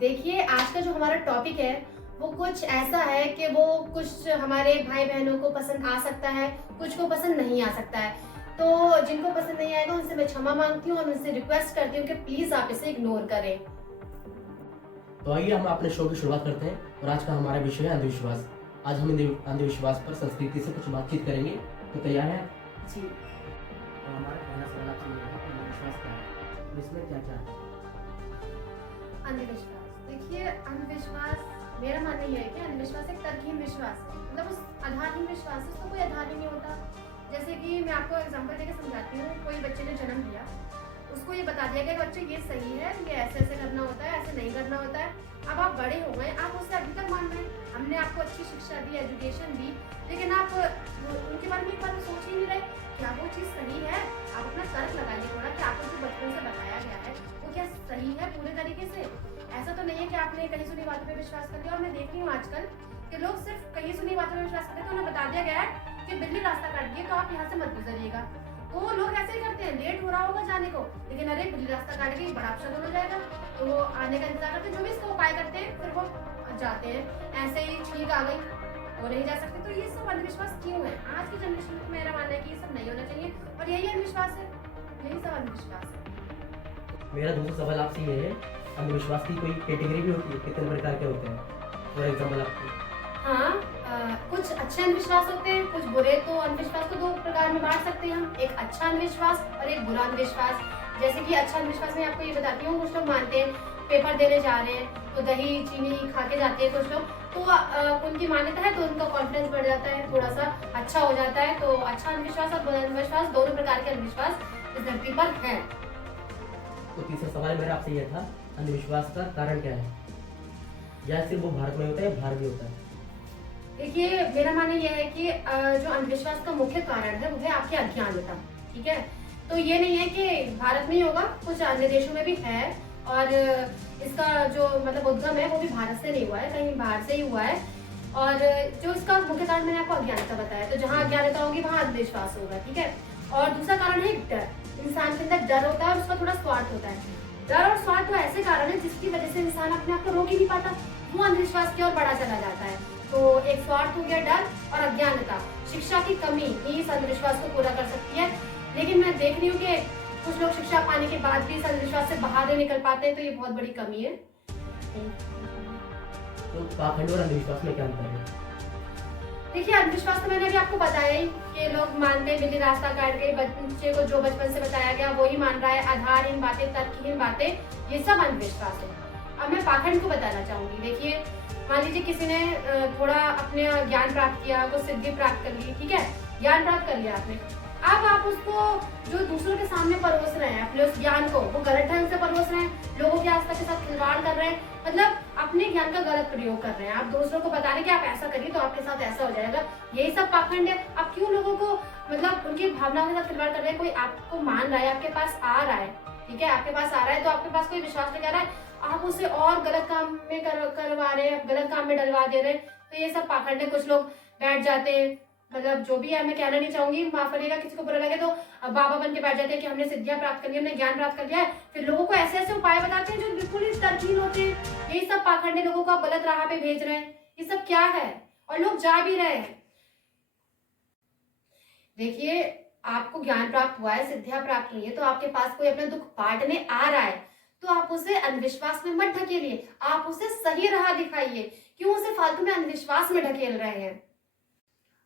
देखिए, आज का जो हमारा टॉपिक है, वो कुछ ऐसा है कि वो कुछ हमारे भाई-बहनों को पसंद आ सकता है, कुछ को पसंद नहीं आ सकता है। तो जिनको पसंद नहीं आएगा, उनसे मैं क्षमा माँगती हूँ और उनसे रिक्वेस्ट करती हूँ कि प्लीज़ आप इसे इग्नोर करें। तो आइए हम अपने शो की शुरुआत करते हैं और आज का हमारा विषय है अंधविश्वास। आज हम अंधविश्वास पर संस्कृति से कुछ बातचीत करेंगे। तो तैयार हैं? जी। तो हमारा पहला सवाल आपसे ये है कि अंधविश्वास क्या है और इसमें क्या-क्या है? अंधविश्वास। देखिए, अंधविश्वास मेरा मानना ये है कि अंधविश्वास एक तर्कहीन विश्वास है। मतलब उस आधारहीन विश्वास है, उसका कोई आधार ही नहीं होता। जैसे कि मैं आपको एग्ज़ाम्पल देके समझाती हूँ, कोई बच्चे ने जन्म लिया, उसको ये बता दिया गया कि बच्चे ये सही है, ये ऐसे-ऐसे करना होता है, ऐसे नहीं करना होता है। अब आप बड़े हो गए, आप उससे अभी तक मान रहे हैं। हमने आपको अच्छी शिक्षा दी, एजुकेशन दी, लेकिन आप उनके बारे में एक बार भी सोच ही नहीं रहे, क्या वो चीज़ सही है? आप अपना तर्क लगाइए थोड़ा कि आपको जो बचपन से बताया गया है, वो क्या सही है पूरे तरीके से? ऐसा तो नहीं है कि आपने कहीं सुनी बातों पे विश्वास कर लिया। और मैं देख रही हूँ आजकल कि लोग सिर्फ कहीं सुनी बातों पे विश्वास करते हैं, तो उन्हें बता दिया गया है कि बिल्ली रास्ता काट रही है तो आप यहाँ से मत गुजरिएगा। तो वो लोग ऐसे ही करते हैं, लेट हो रहा होगा जाने को, लेकिन अरे बिल्ली रास्ता काट गई, बड़ा अपशगुन हो जाएगा, तो वो आने का इंतजार करते हैं, जो भी इसका उपाय करते हैं, फिर वो जाते हैं। ऐसे ही छींक आ गई, वो नहीं जा सकते। तो ये सब अंधविश्वास क्यों है? आज की जनरेशन में मेरा मानना है कि ये सब नहीं होना चाहिए, और यही अंधविश्वास है, यही सब अंधविश्वास है। मेरा दूसरा सवाल आपसे ये है, अंधविश्वास की कोई कैटेगरी भी होती है? कितने प्रकार के होते हैं? फॉर एग्जाम्पल आपकी। हाँ, कुछ अच्छे अंधविश्वास होते हैं, कुछ बुरे। तो अंधविश्वास को दो प्रकार में बांट सकते हैं हम, एक अच्छा अंधविश्वास और एक बुरा अंधविश्वास। जैसे कि अच्छा अंधविश्वास में आपको ये बताती हूँ, कुछ लोग मानते हैं पेपर देने जा रहे हैं तो दही चीनी खा के जाते हैं कुछ लोग, तो उनकी मान्यता है, तो उनका कॉन्फिडेंस बढ़ जाता है, थोड़ा सा अच्छा हो जाता है। तो अच्छा अंधविश्वास और बुरा अंधविश्वास, दोनों प्रकार के अंधविश्वास इस धरती पर है। तो तीसरा सवाल मेरा आपसे ये था, अंधविश्वास का कारण क्या है? या सिर्फ वो भारत में होता है या बाहर भी होता है? देखिए, मेरा मानना यह है कि जो अंधविश्वास का मुख्य कारण है, वो है आपकी अज्ञानता। ठीक है? तो ये नहीं है कि भारत में ही होगा, कुछ अन्य देशों में भी है। और इसका जो मतलब उद्गम है, वो भी भारत से नहीं हुआ है, कहीं बाहर से ही हुआ है। और जो इसका मुख्य कारण मैंने आपको अज्ञानता बताया, तो जहाँ अज्ञानता होगी वहाँ अंधविश्वास होगा। ठीक है? और दूसरा कारण है डर। इंसान के अंदर डर होता है और उसका थोड़ा स्वार्थ होता है। डर और स्वार्थ तो ऐसे कारण है जिसकी वजह से इंसान अपने आप को रोक ही नहीं पाता, वो अंधविश्वास की ओर बढ़ा चला जाता है। तो एक स्वार्थ हो गया, डर और अज्ञानता। शिक्षा की कमी ही इस अंधविश्वास को पूरा कर सकती है। लेकिन मैं देख रही हूँ कि कुछ लोग शिक्षा पाने के बाद भी इस अंधविश्वास से बाहर नहीं निकल पाते हैं, तो ये बहुत बड़ी कमी है। तो पाखंड और अंधविश्वास में क्या अंतर है? देखिए, अंधविश्वास तो मैंने अभी आपको बताया ही कि लोग मानते हैं बिल्ली रास्ता काट गई, बच्चे को जो बचपन से बताया गया वो ही मान रहा है, आधारहीन बातें, तर्कहीन बातें, ये सब अंधविश्वास है। अब मैं पाखंड को बताना चाहूंगी। देखिए, मान लीजिए किसी ने थोड़ा अपने ज्ञान प्राप्त किया, कुछ सिद्धि प्राप्त कर ली, ठीक है, ज्ञान प्राप्त कर लिया आपने। अब आप उसको जो दूसरों के सामने परोस रहे हैं, अपने उस ज्ञान को वो गलत ढंग से परोस रहे हैं, लोगों की आस्था के साथ खिलवाड़ कर रहे हैं, मतलब अपने ज्ञान का गलत प्रयोग कर रहे हैं। आप दूसरों को बता रहे हैं कि आप ऐसा करिए तो आपके साथ ऐसा हो जाएगा, यही सब पाखंड है। आप क्यों लोगों को मतलब उनकी भावनाओं के साथ खिलवाड़ कर रहे हैं? कोई आपको मान रहा है, आपके पास आ रहा है, ठीक है, आपके पास आ रहा है, तो आपके पास कोई विश्वास नहीं कर रहा है, आप उसे और गलत काम में करवा रहे हैं, गलत काम में डलवा दे रहे हैं। तो ये सब पाखंड है। कुछ लोग बैठ जाते हैं, मतलब जो भी है, मैं कहना नहीं चाहूंगी, माफ करिएगा किसी को बुरा लगे, तो बाबा बन के बैठ जाते हैं कि हमने सिद्धियां प्राप्त कर ली, हमने ज्ञान प्राप्त कर लिया है। फिर लोगों को ऐसे ऐसे उपाय बताते हैं जो बिल्कुल ही तर्कहीन होते हैं। यही सब पाखंड है, लोगों को आप गलत राह पे भेज रहे हैं। ये सब क्या है? और लोग जा भी रहे हैं। देखिए, आपको ज्ञान प्राप्त हुआ है, सिद्धियां प्राप्त हुई है, तो आपके पास कोई अपना दुख बांटने आ रहा है, तो आप उसे अंधविश्वास में मत ढकेलिए, आप उसे सही राह दिखाइए। क्यों उसे फालतू में अंधविश्वास में ढकेल रहे हैं?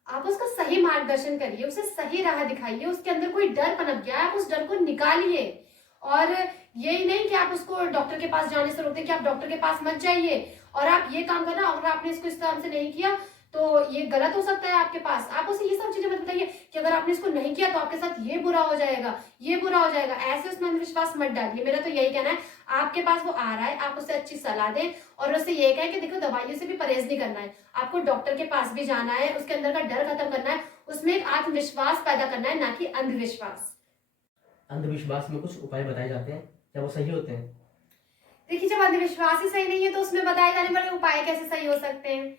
आप उसका सही मार्गदर्शन करिए, उसे सही राह दिखाइए। उसके अंदर कोई डर पनप गया है, आप उस डर को निकालिए। और यही नहीं कि आप उसको डॉक्टर के पास जाने से रोकते हैं कि आप डॉक्टर के पास मत जाइए और आप ये काम करना, अगर आपने इसको इस तरह से नहीं किया तो ये गलत हो सकता है आपके पास। आप उसे ये सब चीजें मत बताइए कि अगर आपने इसको नहीं किया तो आपके साथ ये बुरा हो जाएगा, ये बुरा हो जाएगा। ऐसे उसमें अंधविश्वास मत डालिए। मेरा तो यही कहना है, आपके पास वो आ रहा है, आप उसे अच्छी सलाह दें और उससे ये कहें कि देखो, दवाइयों से भी परहेज नहीं करना है, आपको डॉक्टर के पास भी जाना है, उसके अंदर का डर खत्म करना है, उसमें एक आत्मविश्वास पैदा करना है, ना कि अंधविश्वास। अंधविश्वास में कुछ उपाय बताए जाते हैं, क्या वो सही होते हैं? देखिए, जब अंधविश्वास ही सही नहीं है तो उसमें बताए जाने वाले उपाय कैसे सही हो सकते हैं?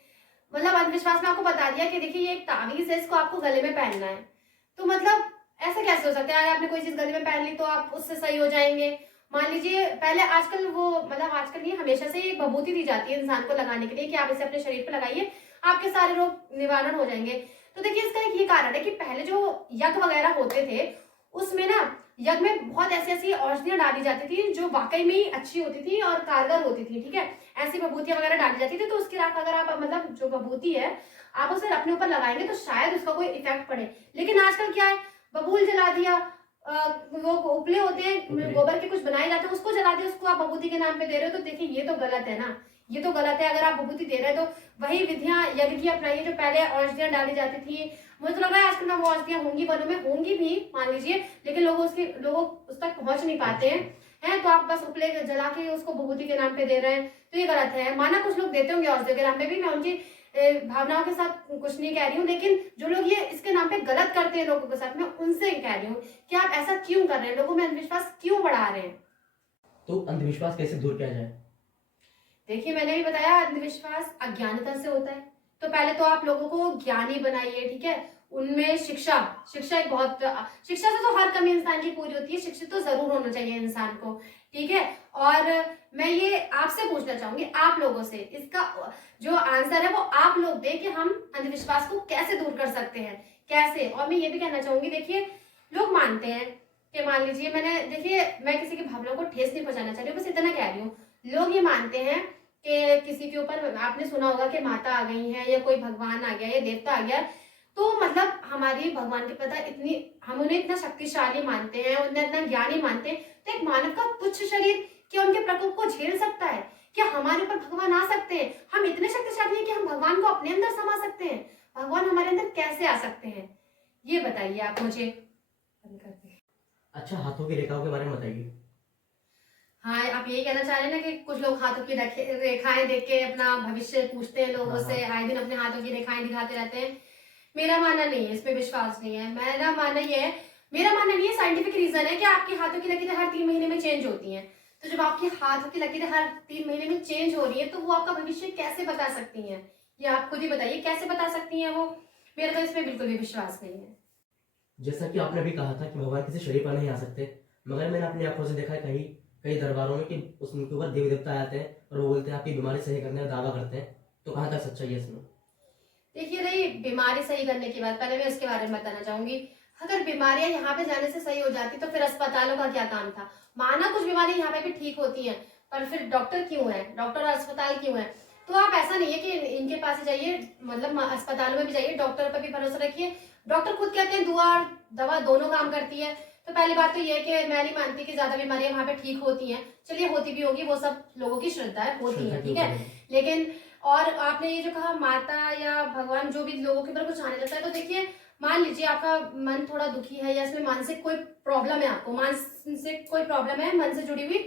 मतलब अंधविश्वास में आपको बता दिया कि देखिए ये एक तावीज है, इसको आपको गले में पहनना है, तो मतलब ऐसा कैसे हो सकता है? अगर आपने कोई चीज गले में पहन ली तो आप उससे सही हो जाएंगे? मान लीजिए पहले आजकल वो मतलब आजकल नहीं, हमेशा से ये विभूति दी जाती है इंसान को लगाने के लिए कि आप इसे अपने शरीर पर लगाइए, आपके सारे रोग निवारण हो जाएंगे। तो देखिए इसका एक ये कारण है कि पहले जो यज्ञ वगैरह होते थे उसमें ना, यज्ञ में बहुत ऐसी ऐसी औषधियां डाली जाती थी जो वाकई में ही अच्छी होती थी और कारगर होती थी, ठीक है। ऐसी विभूतियां वगैरह डाली जाती थी, तो उसकी राख अगर आप मतलब जो विभूति है आप उसे अपने ऊपर लगाएंगे तो शायद उसका कोई इफेक्ट पड़े। लेकिन आजकल क्या है, बबूल जला दिया, वो उपले होते हैं गोबर के कुछ बनाए जाते हैं, उसको जला दिया, उसको आप विभूति के नाम पे दे रहे हो। तो देखिए ये तो गलत है ना, ये तो गलत है। अगर आप विभूति दे रहे हैं तो वही विधियां यज्ञ की अपनाइए जो पहले औषधियां डाली जाती थी। मुझे तो लग रहा है आजकल ना वो औषधियां होंगी, वनों में होंगी भी मान लीजिए, लेकिन लोग उस तक पहुंच नहीं पाते हैं। तो आप बस उपले जला के उसको विभूति के नाम पे दे रहे हैं, तो ये गलत है। माना कुछ लोग देते होंगे औषधियों के नाम पे भी, मैं उनकी भावनाओं के साथ कुछ नहीं कह रही हूँ, लेकिन जो लोग ये इसके नाम पे गलत करते हैं लोगों के साथ, मैं उनसे कह रही हूँ कि आप ऐसा क्यों कर रहे हैं, लोगों में अंधविश्वास क्यों बढ़ा रहे हैं। तो अंधविश्वास कैसे दूर किया जाए? देखिए मैंने भी बताया, अंधविश्वास अज्ञानता से होता है। तो पहले तो आप लोगों को ज्ञानी बनाइए, ठीक है। उनमें शिक्षा एक बहुत, शिक्षा से तो हर कमी इंसान की पूरी होती है, शिक्षित तो जरूर होना चाहिए इंसान को, ठीक है। और मैं ये आपसे पूछना चाहूंगी, आप लोगों से, इसका जो आंसर है वो आप लोग दें कि हम अंधविश्वास को कैसे दूर कर सकते हैं, कैसे। और मैं ये भी कहना चाहूंगी, देखिए लोग मानते हैं कि मान लीजिए देखिए मैं किसी की भावनाओं को ठेस नहीं पहुंचाना चाह रही हूँ, बस इतना कह रही हूँ। लोग ये मानते हैं कि किसी के ऊपर, आपने सुना होगा कि माता आ गई है या कोई भगवान आ गया या देवता आ गया, तो मतलब हमारी भगवान के पता इतनी, हम उन्हें इतना शक्तिशाली मानते हैं, उन्हें इतना ज्ञानी मानते हैं, तो एक मानव का तुच्छ शरीर क्या उनके प्रकोप को झेल सकता है? क्या हमारे ऊपर भगवान आ सकते हैं? हम इतने शक्तिशाली हैं कि हम भगवान को अपने अंदर समा सकते हैं? भगवान हमारे अंदर कैसे आ सकते हैं, ये बताइए आप मुझे। अच्छा, हाथों की रेखाओं के बारे में बताइए। हाँ, आप यही कहना चाह रहे हैं ना कि कुछ लोग हाथों की रेखाएं देख के अपना भविष्य पूछते हैं लोगों से, आए दिन अपने हाथों की रेखाएं दिखाते रहते हैं। मेरा मानना नहीं है, इसमें विश्वास नहीं है। मेरा मानना नहीं है, साइंटिफिक रीजन है कि आपके हाथों की लकीरें हर 3 महीने में चेंज होती हैं। तो जब आपके हाथों की लकीरें हर 3 महीने में चेंज हो रही है, तो वो आपका भविष्य कैसे बता सकती हैं? ये आप खुद ही बताइए, कैसे बता सकती हैं वो? मेरा तो इसमें बिल्कुल भी विश्वास नहीं है। जैसा कि आपने अभी कहा था कि भगवान किसी शरीर पर नहीं आ सकते, मगर मैंने अपनी आंखों से देखा है कई कई दरबारों में कि उनके ऊपर देवी देवता आते हैं और वो बोलते हैं आपकी बीमारी सही करने का दावा करते हैं। तो कहाँ तक सच्चाई है इसमें? देखिए रही बीमारी सही करने की बात, पहले मैं इसके बारे में बताना चाहूंगी। अगर बीमारियां यहाँ पे जाने से सही हो जाती तो फिर अस्पतालों का क्या काम था? माना कुछ बीमारी यहाँ पे भी ठीक होती हैं, पर फिर डॉक्टर क्यों है, डॉक्टर और अस्पताल क्यों है? तो आप ऐसा नहीं है कि इनके पास ही जाइए, मतलब अस्पतालों में भी जाइए, डॉक्टर पर भी भरोसा रखिए। डॉक्टर खुद कहते हैं दुआ और दवा दोनों काम करती है। तो पहली बात तो ये है कि मैं नहीं मानती कि ज्यादा बीमारियां वहां पे ठीक होती हैं। चलिए होती भी होगी, वो सब लोगों की श्रद्धा है, होती है, ठीक है। लेकिन और आपने ये जो कहा माता या भगवान, जो भी लोगों के ऊपर कुछ आने लगता है, तो देखिए मान लीजिए आपका मन थोड़ा दुखी है या इसमें मानसिक कोई प्रॉब्लम है, आपको मानसिक कोई प्रॉब्लम है मन से जुड़ी हुई,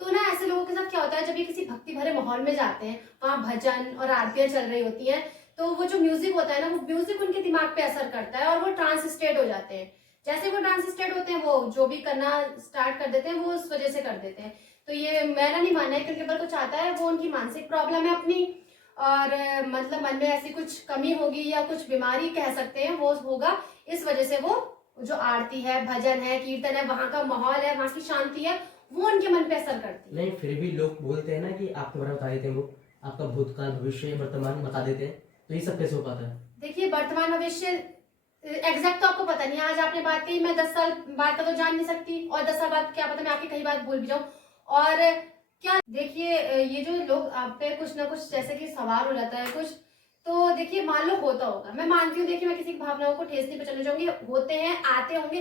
तो ना ऐसे लोगों के साथ क्या होता है, जब ये किसी भक्ति भरे माहौल में जाते हैं, वहां भजन और आरतियां चल रही होती हैं, तो वो जो म्यूजिक होता है ना, वो म्यूजिक उनके दिमाग पे असर करता है और वो ट्रांस स्टेट हो जाते हैं। जैसे वो ट्रांस स्टेट होते हैं, वो जो भी करना स्टार्ट कर देते हैं, वो उस वजह से कर देते हैं। तो ये मेरा नहीं मानना है कि उनके ऊपर कुछ आता है, वो उनकी मानसिक प्रॉब्लम है अपनी, और मतलब मन में ऐसी कुछ कमी होगी या कुछ बीमारी कह सकते हैं, वो होगा, इस वजह से वो जो आरती है, भजन है, कीर्तन है, वहां का माहौल है, वहां की शांति है, वो उनके मन पे असर करती है। नहीं, फिर भी लोग बोलते हैं ना कि आपके बारे में बता देते हैं, वो आपका भूतकाल भविष्य वर्तमान बता देते हैं, तो ये सब कैसे हो पाता है? देखिए वर्तमान भविष्य एग्जैक्ट तो आपको पता नहीं है। आज आपने बात कही, मैं 10 साल बाद का तो जान नहीं सकती, और 10 साल बाद क्या पता मैं आपकी कई बात भूल भी जाऊं। और क्या देखिए, ये जो लोग आप पे कुछ ना कुछ जैसे कि सवार हो जाता है कुछ, तो देखिए मान लो होता होगा, मैं मानती हूँ, देखिए मैं किसी की भावनाओं को ठेस नहीं पहुंचाना चाहूंगी, होते हैं, आते होंगे,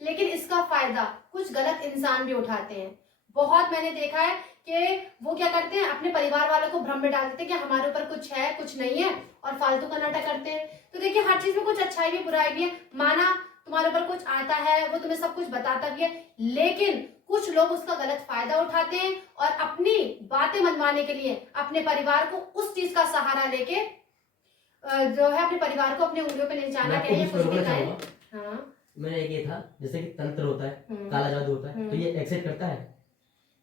लेकिन इसका फायदा कुछ गलत इंसान भी उठाते हैं। बहुत मैंने देखा है कि वो क्या करते हैं, अपने परिवार वालों को भ्रम में डाल देते हैं कि हमारे ऊपर कुछ है, कुछ नहीं है, और फालतू का नाटक करते हैं। तो देखिए हर चीज में कुछ अच्छाई भी बुराई भी है। माना तुम्हारे ऊपर कुछ आता है, वो तुम्हें सब कुछ बताता भी है, लेकिन कुछ लोग उसका गलत फायदा उठाते हैं और अपनी बातें मनवाने के लिए अपने परिवार को उस चीज का सहारा लेके जो है अपने परिवार को अपने उंगलियों पे निशाना के लिए कुछ भी कहे। हाँ, मेरा एक ये था, जैसे कि तंत्र होता है, काला जादू होता है, तो ये एक्सेप्ट करता है?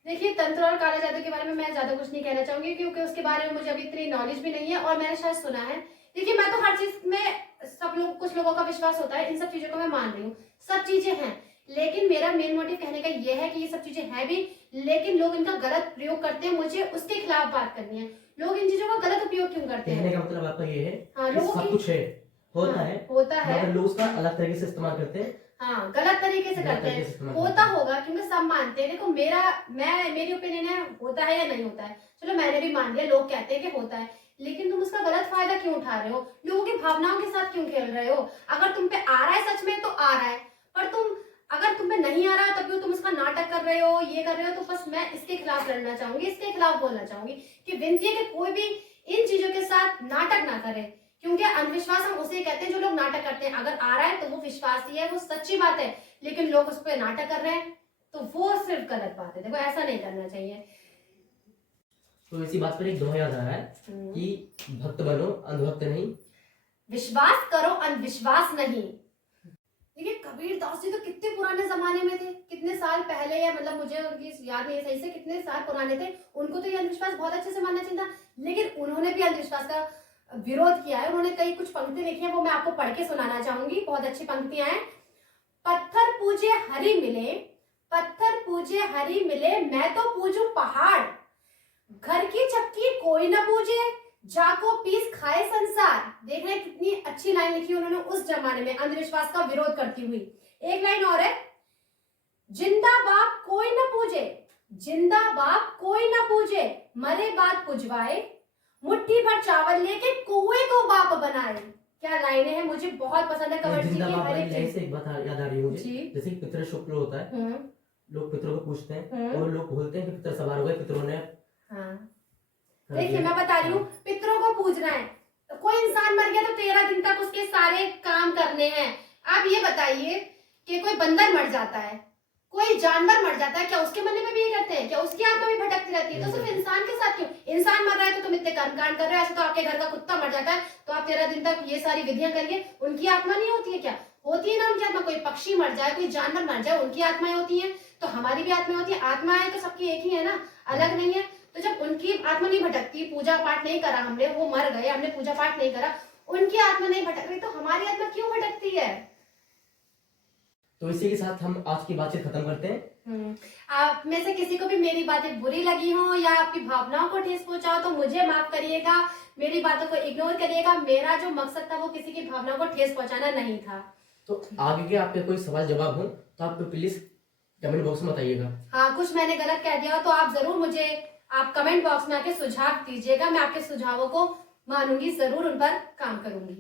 देखिए तंत्र और काला जादू के बारे में मैं ज्यादा कुछ नहीं कहना चाहूंगी, क्योंकि उसके बारे में मुझे अभी इतनी नॉलेज भी नहीं है, और मैंने शायद सुना है। देखिए मैं तो हर चीज में, सब लोग, कुछ लोगों का विश्वास होता है, इन सब चीजों को मैं मान रही हूँ, सब चीजें हैं, लेकिन मेरा मेन मोटिव कहने का ये है कि ये सब चीजें हैं भी, लेकिन लोग इनका गलत प्रयोग करते हैं। मुझे उसके खिलाफ बात करनी है। लोग इन चीजों का गलत उपयोग क्यों करते कहने हैं? का मतलब आपका ये है हाँ, कि लोगों सब की कुछ है, होता हाँ, है, होता है, मगर लोग उसका अलग तरीके से इस्तेमाल करते हैं। हाँ, गलत तरीके से गलत करते तरीके हैं। से इस्तेमाल होता करते हैं। होगा क्योंकि सब मानते हैं। देखो मेरी ओपिनियन है, होता है या नहीं होता है। चलो मैंने भी मान लिया, लोग कहते हैं कि होता है, लेकिन तुम उसका गलत फायदा क्यों उठा रहे हो? लोगों की भावनाओं के साथ क्यों खेल रहे हो? अगर तुम पे आ रहा है सच में तो आ रहा है, पर अगर तुम पे नहीं आ रहा है तब भी तुम इसका नाटक कर रहे हो, ये कर रहे हो, तो बस मैं इसके खिलाफ लड़ना चाहूंगी, इसके खिलाफ बोलना चाहूंगी कि विनती है कि कोई भी इन चीजों के साथ नाटक ना करे, क्योंकि अंधविश्वास हम उसे कहते हैं जो लोग नाटक करते हैं। अगर आ रहा है तो वो विश्वास ही है, वो सच्ची बात है, लेकिन लोग उस पर नाटक कर रहे हैं तो वो सिर्फ गलत बात है। देखो ऐसा नहीं करना चाहिए। तो इसी बात पर एक दोहा याद आ रहा है कि भक्त बनो अंधभक्त नहीं, विश्वास करो अंधविश्वास नहीं। देखिए कबीर दास जी तो कितने पुराने जमाने में थे, कितने साल पहले, या मतलब मुझे उनकी याद नहीं है सही से कितने साल पुराने थे। उनको तो ये अंधविश्वास बहुत अच्छे से मानना चाहिए था, लेकिन उन्होंने भी अंधविश्वास का विरोध किया है। उन्होंने कई कुछ पंक्ति लिखी है, वो मैं आपको पढ़ के सुनाना चाहूंगी। बहुत अच्छी पंक्तियां हैं। पत्थर पूजे हरि मिले, पत्थर पूजे हरि मिले, मैं तो पूजू पहाड़। घर की चक्की कोई न पूजे, जाको पीस खाए संसार। देख रहे हैं कितनी अच्छी लाइन लिखी उन्होंने उस जमाने में अंधविश्वास का विरोध करती हुई। एक लाइन और है, जिंदा बाप कोई न पूजे, जिंदा बाप कोई न पूजे, मरे बाद पुजवाए, मुट्ठी भर चावल लेके कुएं को बाप बनाए। क्या लाइनें हैं, मुझे बहुत पसंद है कंवर जी की हर एक चीज। से एक बात याद आ रही है मुझे, जी। जैसे कि पितृ शुक्ल होता है, लोग पितरों को पूछते हैं और लोग बोलते हैं कि पितर सवार हो गए, पितरों ने हाँ। देखिए मैं बता रही हूँ, पितरों को पूजना है। तो कोई इंसान मर गया तो 13 दिन तक उसके सारे काम करने हैं। आप ये बताइए कि कोई बंदर मर जाता है, कोई जानवर मर जाता है, क्या उसके मरने में भी ये करते हैं? क्या उसकी आत्मा भी भटकती रहती है? तो सिर्फ इंसान के साथ क्यों? इंसान मर रहा है तो तुम इतने कर्म कांड कर रहे हो। ऐसे तो आपके घर का कुत्ता मर जाता है तो आप 13 दिन तक ये सारी विधियां करिए, उनकी आत्मा नहीं होती है क्या? होती है ना उनकी आत्मा। कोई पक्षी मर जाए, कोई जानवर मर जाए, उनकी आत्माएं होती है, तो हमारी भी आत्मा होती है। आत्माएं तो सबकी एक ही है ना, अलग नहीं है। तो जब उनकी आत्मा नहीं भटकती, पूजा पाठ नहीं करा हमने, वो मर गए, हमने पूजा पाठ नहीं करा, उनकी आत्मा नहीं भटक रही, तो हमारी आत्मा क्यों भटकती है? तो इसी के साथ हम आज की बातचीत खत्म करते हैं। आप में से किसी को भी मेरी बातें बुरी लगी हो या आपकी भावनाओं को ठेस पहुंचा हो तो मुझे माफ करिएगा, मेरी बातों को इग्नोर करिएगा। मेरा जो मकसद था वो किसी की भावनाओं को ठेस पहुंचाना नहीं था। तो आगे के आपके कोई सवाल जवाब हो तो आप प्लीज कमेंट बॉक्स में बताइएगा। हाँ, कुछ मैंने गलत कह दिया हो तो आप जरूर मुझे आप कमेंट बॉक्स में आके सुझाव दीजिएगा। मैं आपके सुझावों को मानूंगी, जरूर उन पर काम करूंगी।